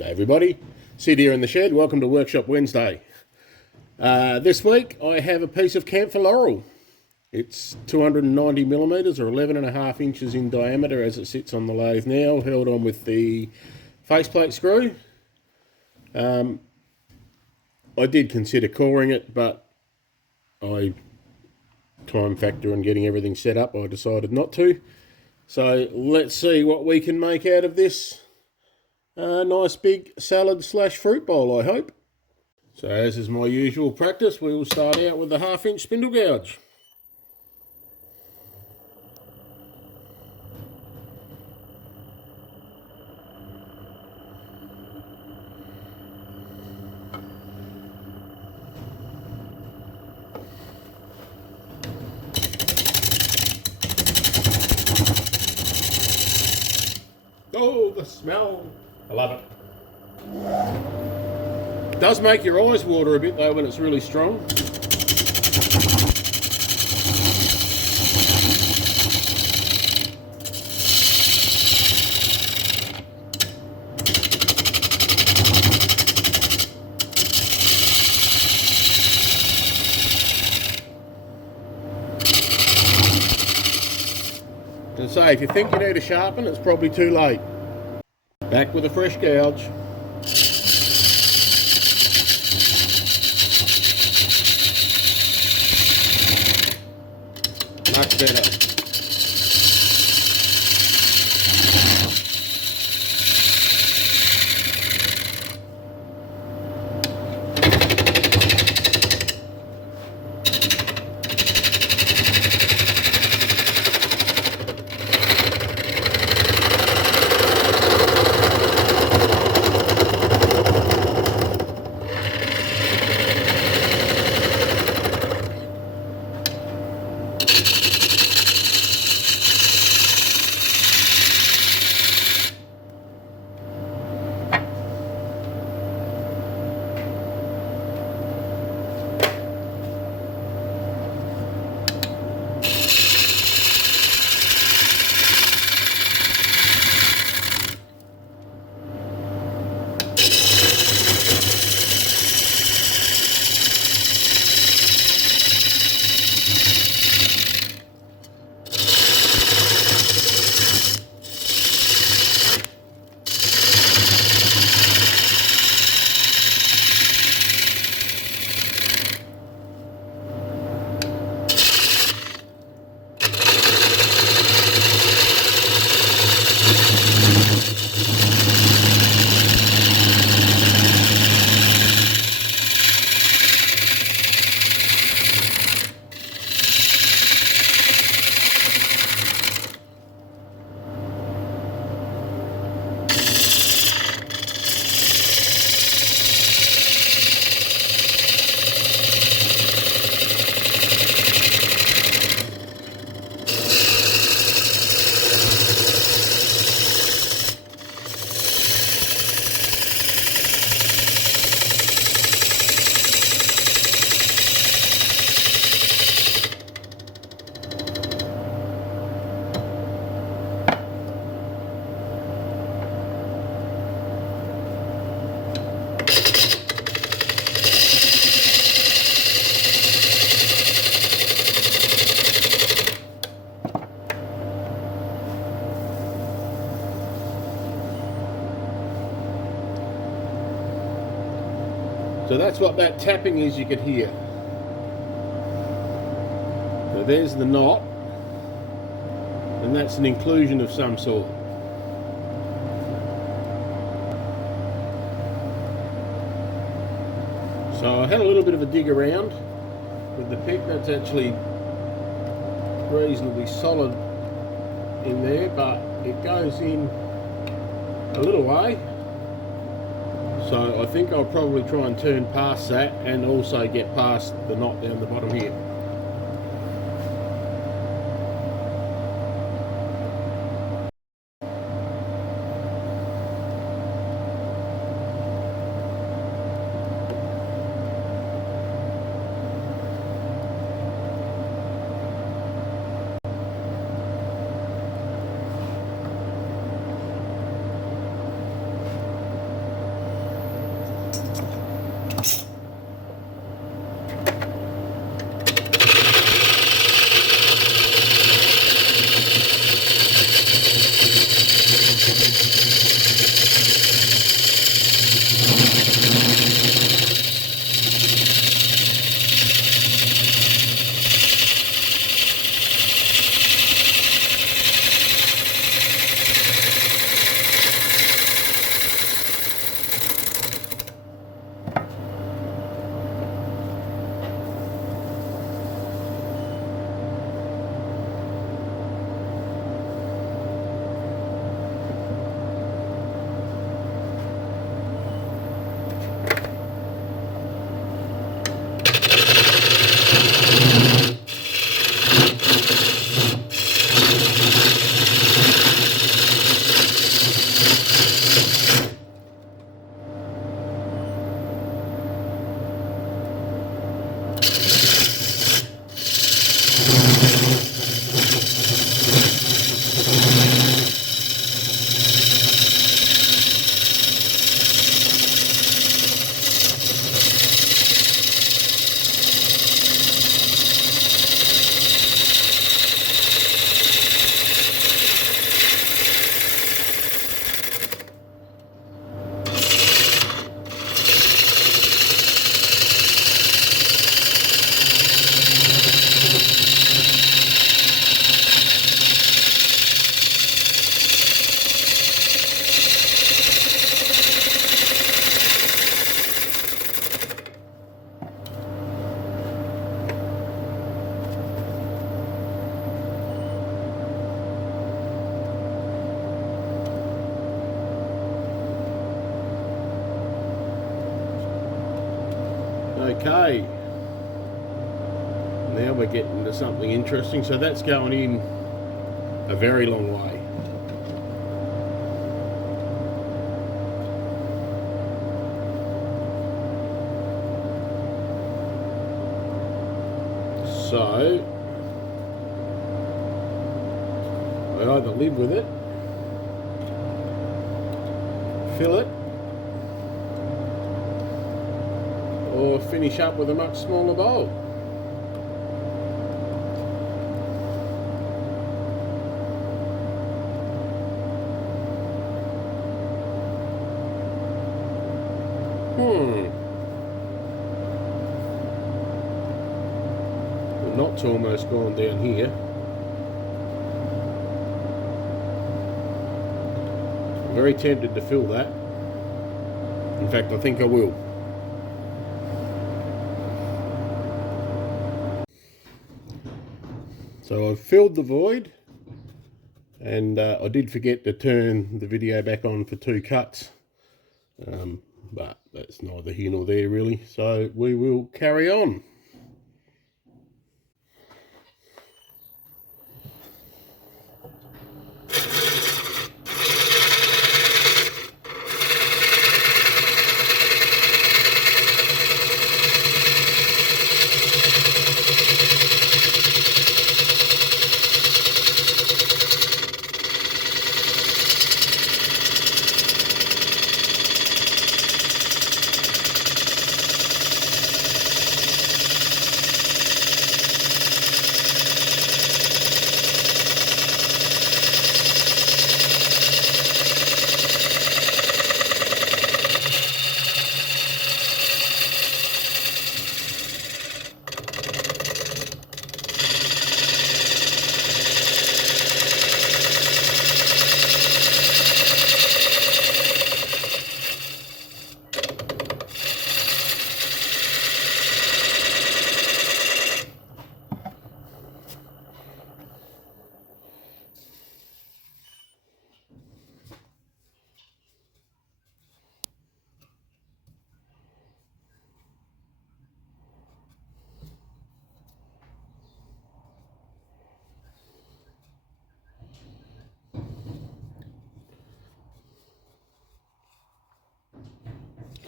Hey everybody, Sid here in the shed. Welcome to Workshop Wednesday. This week I have a piece of Camphor Laurel. It's 290 millimetres or 11.5 inches in diameter as it sits on the lathe now, held on with the faceplate screw. I did consider coring it, but time factor and getting everything set up, I decided not to. So let's see what we can make out of this nice big salad slash fruit bowl, I hope. So as is my usual practice, we will start out with the 1/2 inch spindle gouge. Oh, the smell! I love it. It does make your eyes water a bit though when it's really strong. And say, if you think you need to sharpen, it's probably too late. Back with a fresh gouge. Much better. So that's what that tapping is you could hear. So there's the knot, and that's an inclusion of some sort. So I had a little bit of a dig around with the pick. That's actually reasonably solid in there, but it goes in a little way. So I think I'll probably try and turn past that and also get past the knot down the bottom here. Okay. Now we're getting to something interesting. So that's going in a very long way. So I either live with it, fill it, or finish up with a much smaller bowl. The knot's almost gone down here. I'm very tempted to fill that. In fact, I think I will. So I've filled the void, and I did forget to turn the video back on for 2 cuts, but that's neither here nor there really, so we will carry on.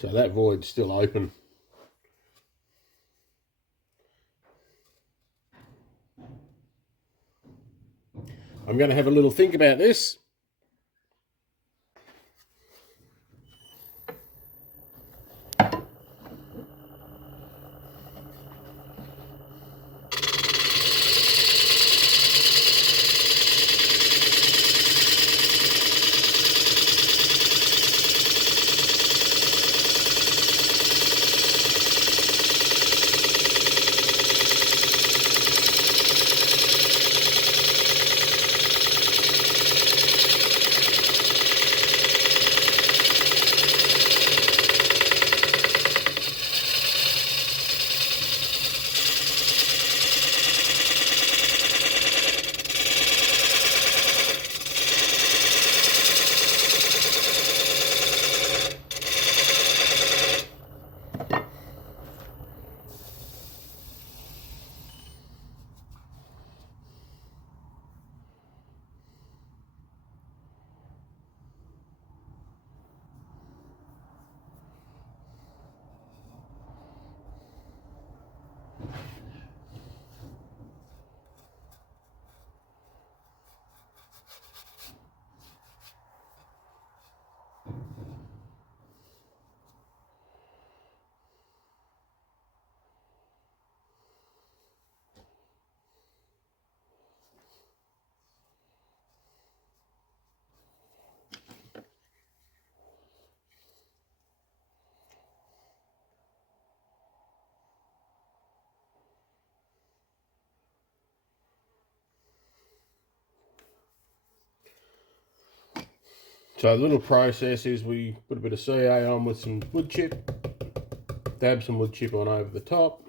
So that void's still open. I'm going to have a little think about this. So the little process is we put a bit of CA on with some wood chip, dab some wood chip on over the top,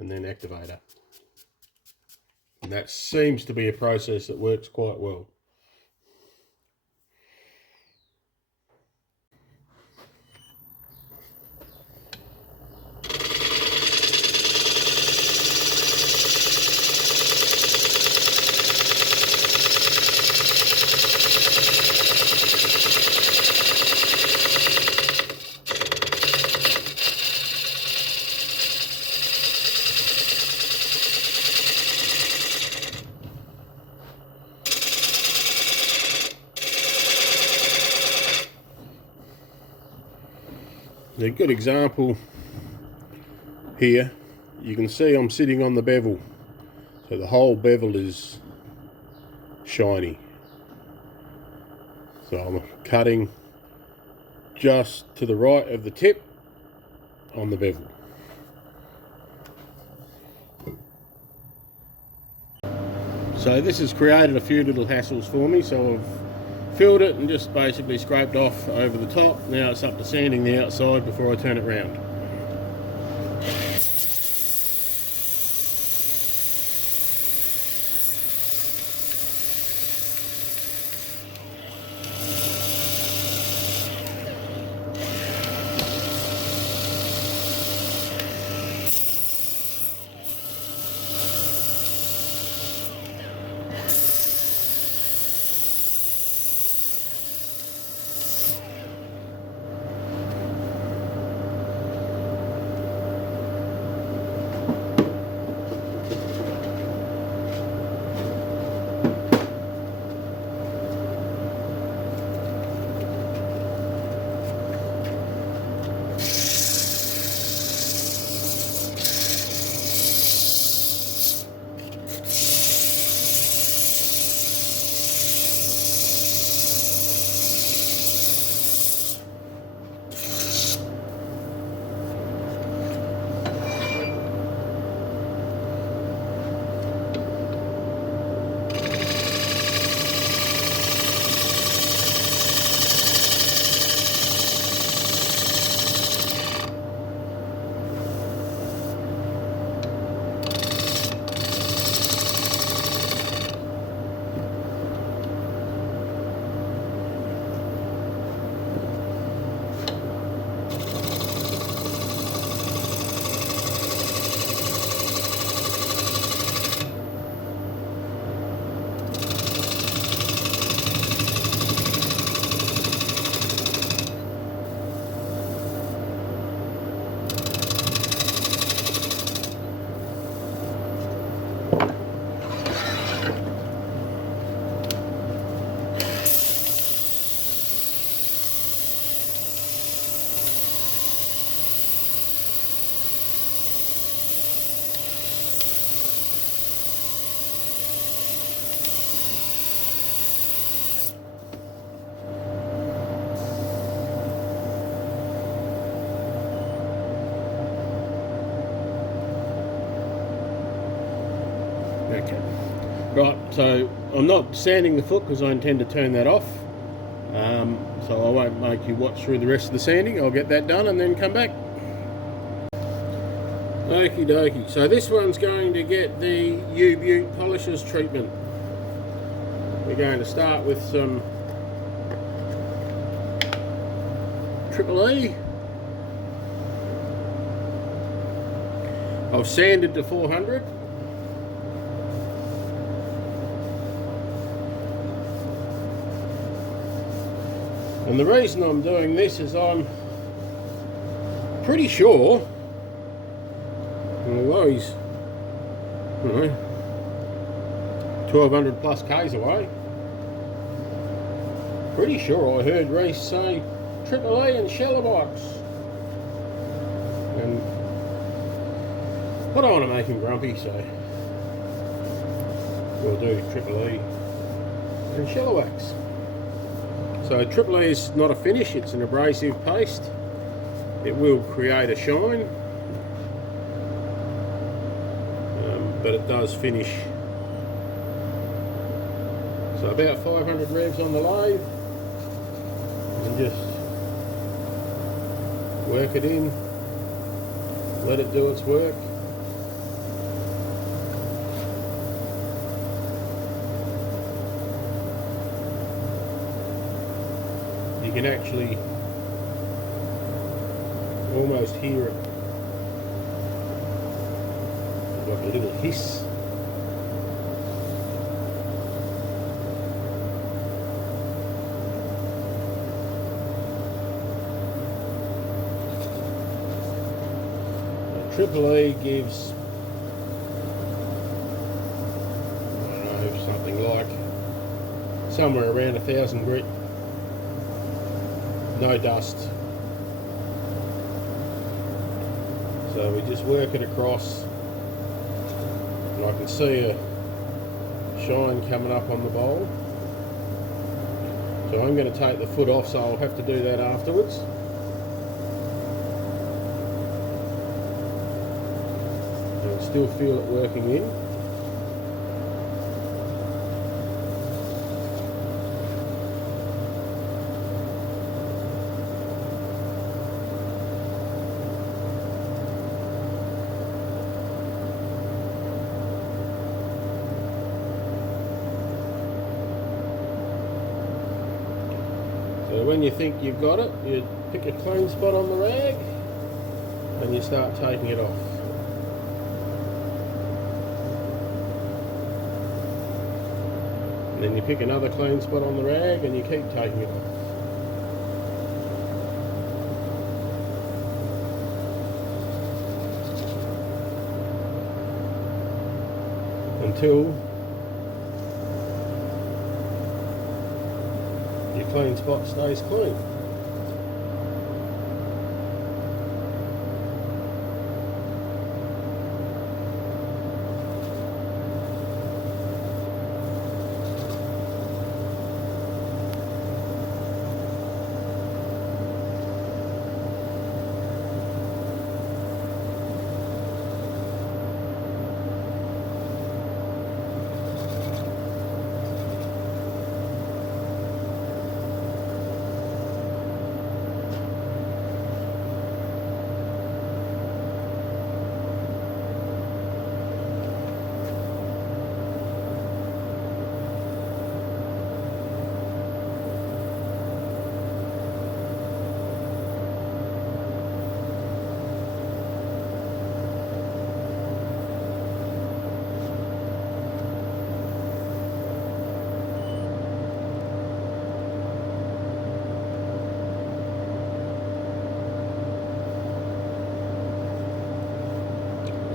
and then activator. And that seems to be a process that works quite well. A good example here, you can see I'm sitting on the bevel, so the whole bevel is shiny. So I'm cutting just to the right of the tip on the bevel. So this has created a few little hassles for me, so I've filled it and just basically scraped off over the top. Now it's up to sanding the outside before I turn it round. Okay. Right, so I'm not sanding the foot because I intend to turn that off. So I won't make you watch through the rest of the sanding. I'll get that done and then come back. Okie dokie. So this one's going to get the U-Butte polishers treatment. We're going to start with some Triple E. I've sanded to 400. And the reason I'm doing this is I'm pretty sure, although he's, 1200 plus Ks away, pretty sure I heard Reese say Triple E and Sheelawax. And I don't want to make him grumpy, so we'll do Triple E and Sheelawax. So Triple E is not a finish, it's an abrasive paste. It will create a shine, but it does finish. So about 500 revs on the lathe, and just work it in, let it do its work. You can actually almost hear it, like a little hiss. Triple E gives, I don't know, something like somewhere around 1000 grit. No dust. So we just work it across, and I can see a shine coming up on the bowl. So I'm going to take the foot off, so I'll have to do that afterwards. And I still feel it working in. So when you think you've got it, you pick a clean spot on the rag and you start taking it off. And then you pick another clean spot on the rag and you keep taking it off. Until your clean spot stays clean.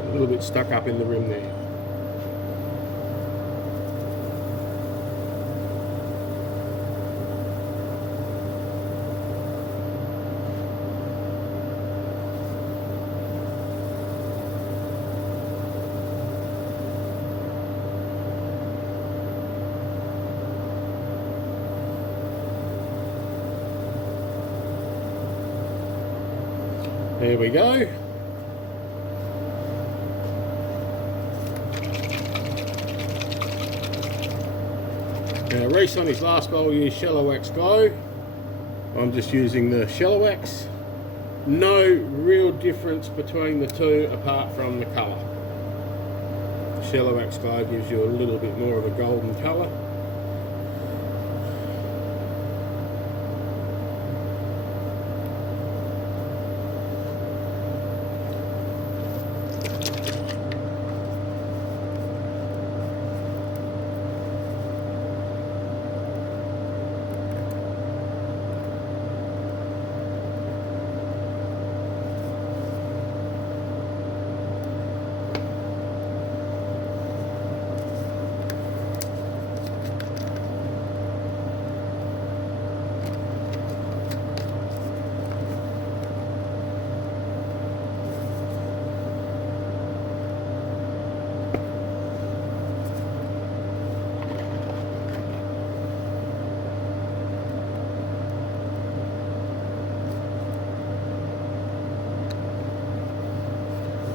A little bit stuck up in the rim there. There we go. Now Reese on his last bowl used Sheelawax Glow. I'm just using the Sheelawax. No real difference between the two apart from the colour. Sheelawax Glow gives you a little bit more of a golden colour.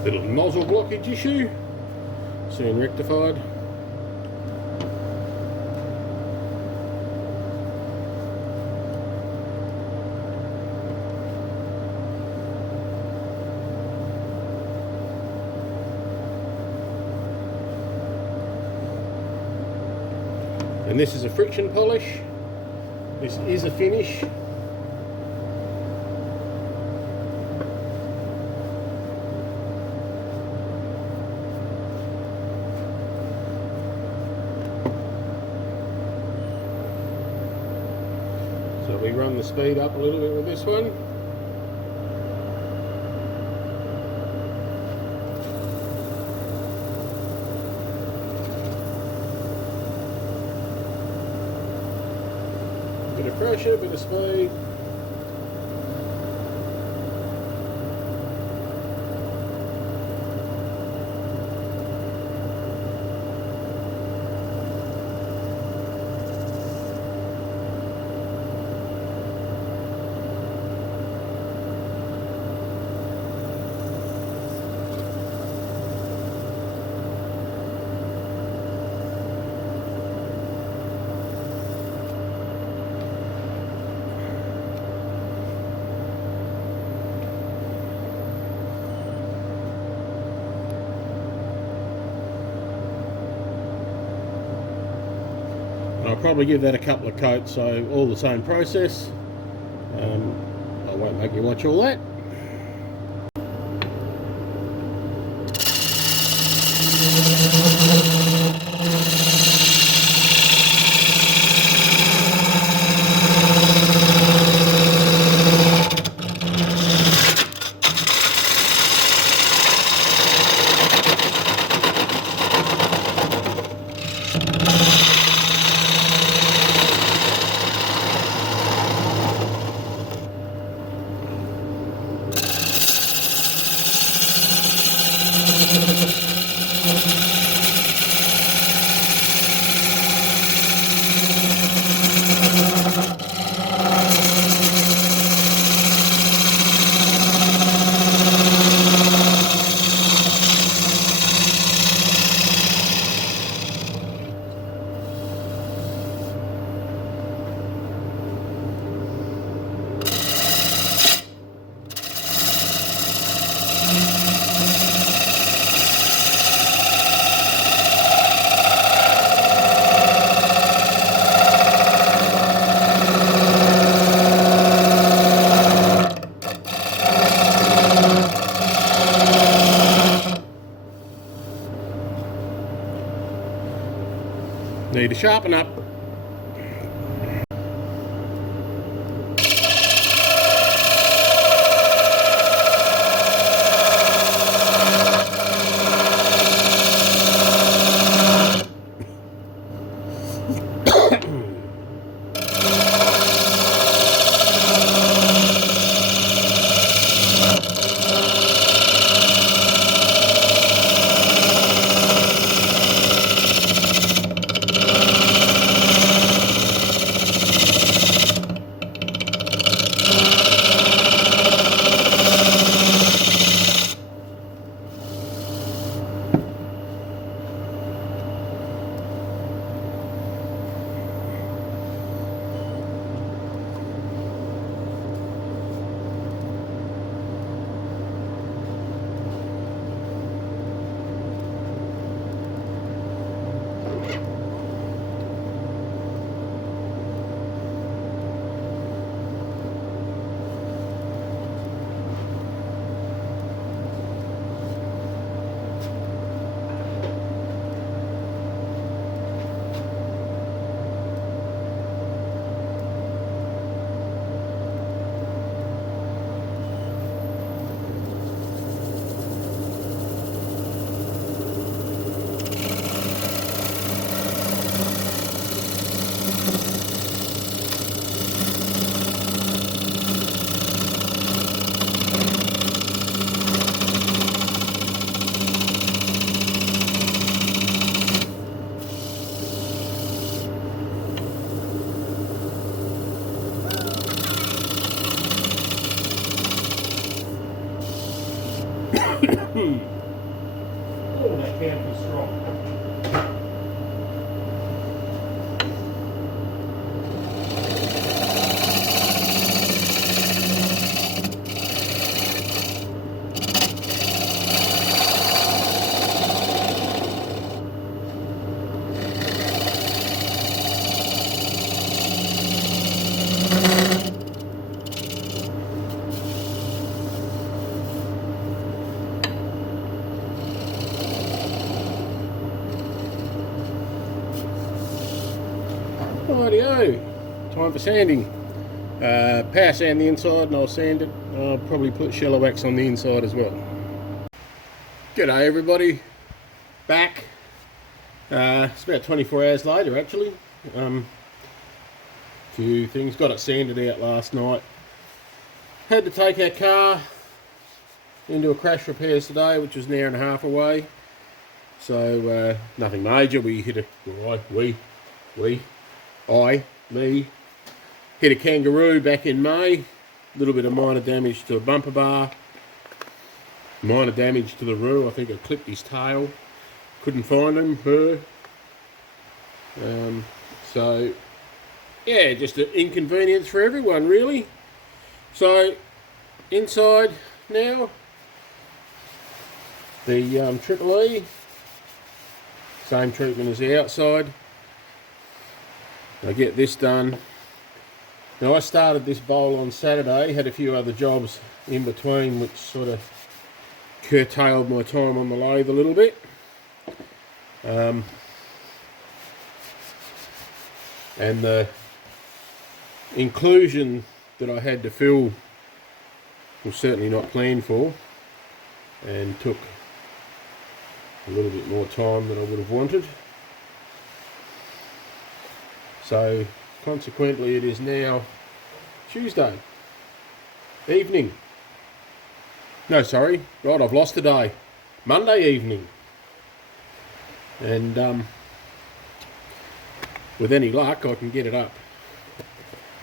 Little nozzle blockage issue, soon rectified. And this is a friction polish. This is a finish. So we run the speed up a little bit with this one. Bit of pressure, bit of speed. probably give that a couple of coats, so all the same process. I won't make you watch all that. Need to sharpen up. Oh, that Campphor's strong. Rightio, time for sanding. Power sand the inside and I'll sand it. I'll probably put Sheelawax on the inside as well. G'day everybody, back. It's about 24 hours later actually. Few things, got it sanded out last night. Had to take our car into a crash repairs today, which was an hour and a half away. So nothing major. We hit a, me, hit a kangaroo back in May. A little bit of minor damage to a bumper bar. Minor damage to the rear. I think I clipped his tail. Couldn't find him, her. So, yeah, just an inconvenience for everyone, really. So, inside now, the Triple E, same treatment as the outside. I get this done. Now I started this bowl on Saturday, had a few other jobs in between which sort of curtailed my time on the lathe a little bit. And the inclusion that I had to fill was certainly not planned for, and took a little bit more time than I would have wanted. So consequently it is now Tuesday evening. No, sorry, right, I've lost a day. Monday evening. And with any luck I can get it up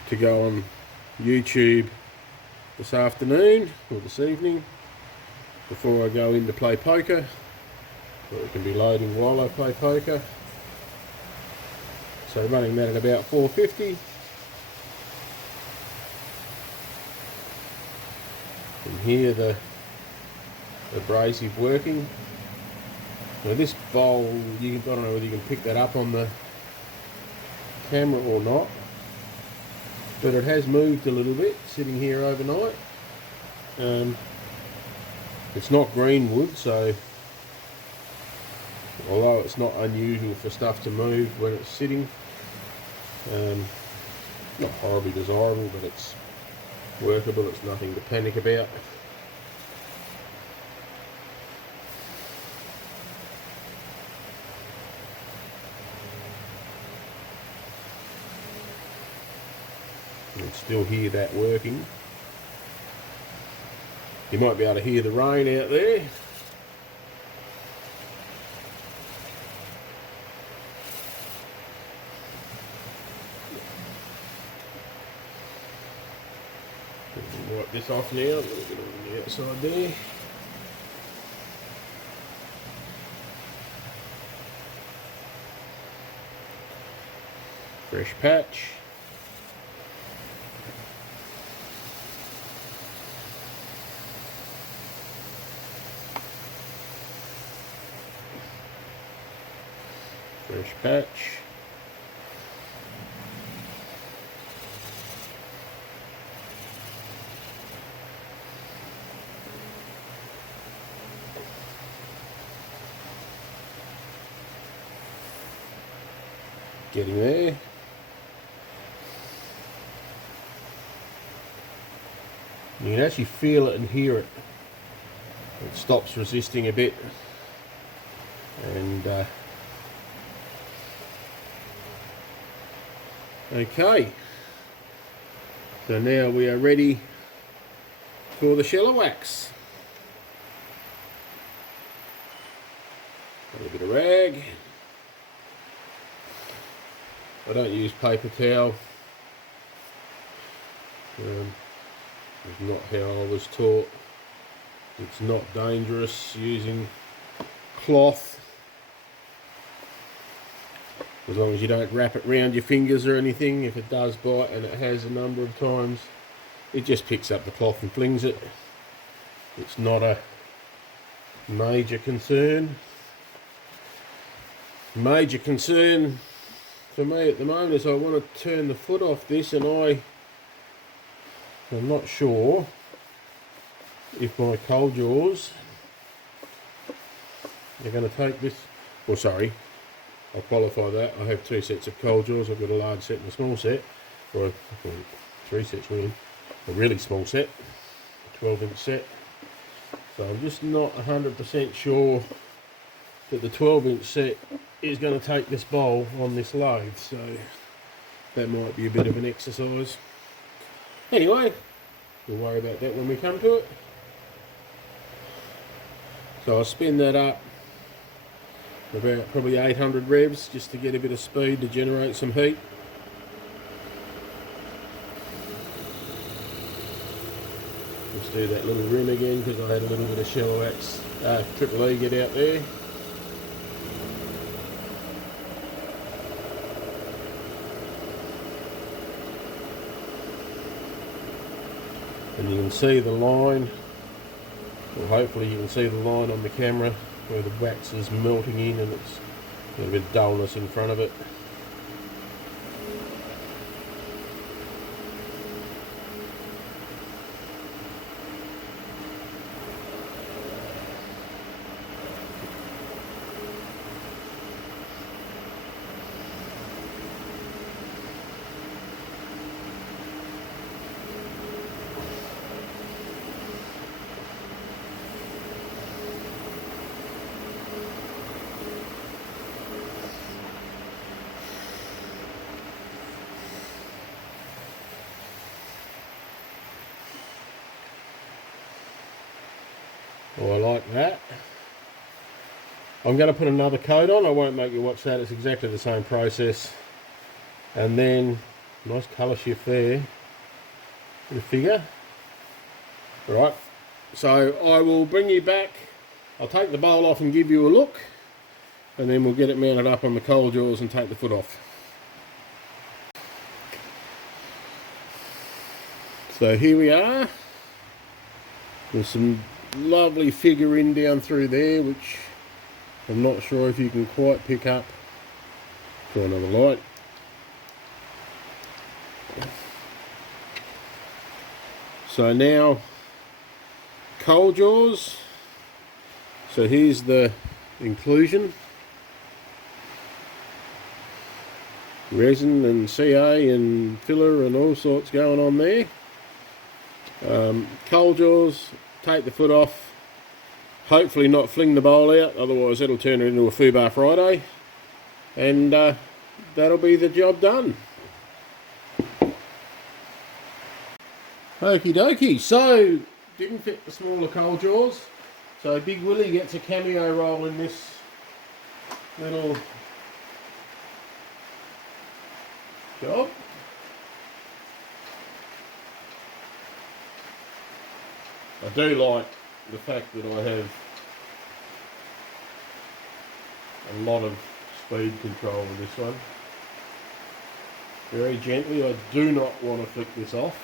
to go on YouTube this afternoon or this evening before I go in to play poker, or it can be loading while I play poker. So running that at about 450. And here the abrasive working. Now this bowl, I don't know whether you can pick that up on the camera or not, but it has moved a little bit sitting here overnight. It's not green wood, so although it's not unusual for stuff to move when it's sitting, not horribly desirable, but it's workable. It's nothing to panic about. You can still hear that working. You might be able to hear the rain out there. Wipe this off now, a little bit on the outside there. Fresh patch. Fresh patch. Getting there. You can actually feel it and hear it. It stops resisting a bit, and okay, so now we are ready for the Sheelawax. A little bit of rag. I don't use paper towel. It's not how I was taught. It's not dangerous using cloth, as long as you don't wrap it round your fingers or anything. If it does bite, and it has a number of times, it just picks up the cloth and flings it. It's not a major concern. Major concern for me at the moment is I want to turn the foot off this, and I'm not sure if my cold jaws are going to take this. Well, sorry, I'll qualify that. I have two sets of cold jaws. I've got a large set and a small set, or three sets really, a really small set, a 12-inch set. So I'm just not 100% sure that the 12-inch set is going to take this bowl on this lathe, so that might be a bit of an exercise. Anyway, we'll worry about that when we come to it. So I'll spin that up about probably 800 revs just to get a bit of speed to generate some heat. Let's do that little rim again because I had a little bit of Sheelawax triple E get out there. And you can see the line, or hopefully you can see the line on the camera where the wax is melting in, and it's got a bit of dullness in front of it. Oh, I like that. I'm going to put another coat on. I won't make you watch that. It's exactly the same process. And then, nice colour shift there. Bit of figure. Right. So I will bring you back. I'll take the bowl off and give you a look. And then we'll get it mounted up on the coal jaws and take the foot off. So here we are. There's some lovely figurine down through there, which I'm not sure if you can quite pick up. Try another light. So now, coal jaws. So here's the inclusion. Resin and CA and filler and all sorts going on there. Coal jaws, take the foot off, hopefully not fling the bowl out, otherwise it'll turn it into a Fubar Friday, and that'll be the job done. Okie dokie, so didn't fit the smaller coal jaws, so Big Willie gets a cameo role in this little job. I do like the fact that I have a lot of speed control with this one. Very gently, I do not want to flick this off.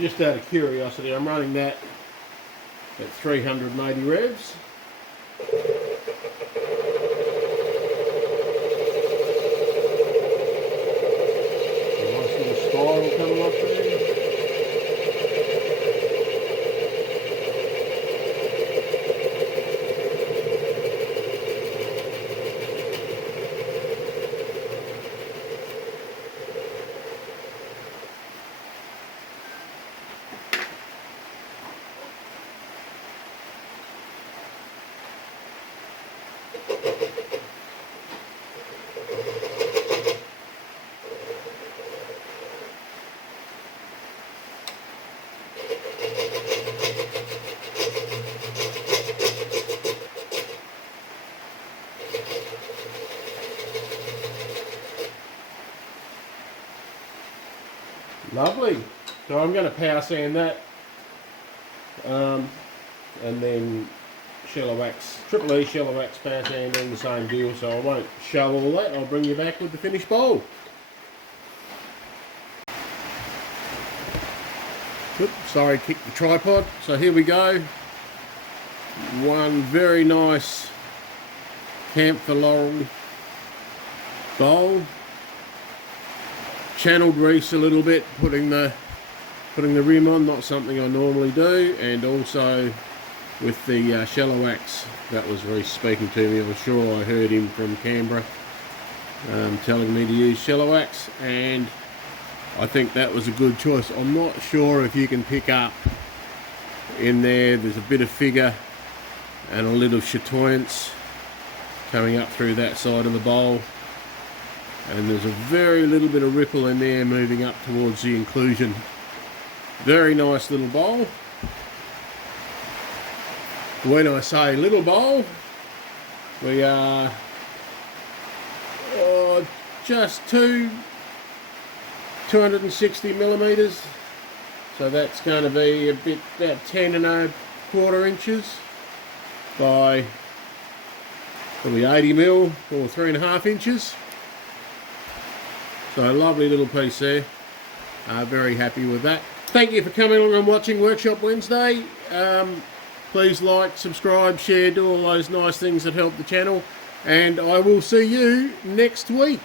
Just out of curiosity, I'm running that at 380 revs. A nice little spiral coming up there. Lovely. So I'm going to power sand that, and then Sheelawax, Triple E Sheelawax power sand on the same deal. So I won't show all that. I'll bring you back with the finished bowl. Oops, sorry, kicked the tripod. So here we go. One very nice Camphor Laurel bowl. Channeled grease a little bit, putting the rim on, not something I normally do, and also with the Sheelawax That was Reese speaking to me. I'm sure I heard him from Canberra telling me to use Sheelawax, and I think that was a good choice. I'm not sure if you can pick up in there's a bit of figure and a little chatoyance coming up through that side of the bowl, and there's a very little bit of ripple in there moving up towards the inclusion. Very nice little bowl. When I say little bowl, we are just 260 millimeters, so that's going to be about 10.25 inches by probably 80 mil or 3.5 inches. So a lovely little piece there. Very happy with that. Thank you for coming along and watching Workshop Wednesday. Please like, subscribe, share, do all those nice things that help the channel, and I will see you next week.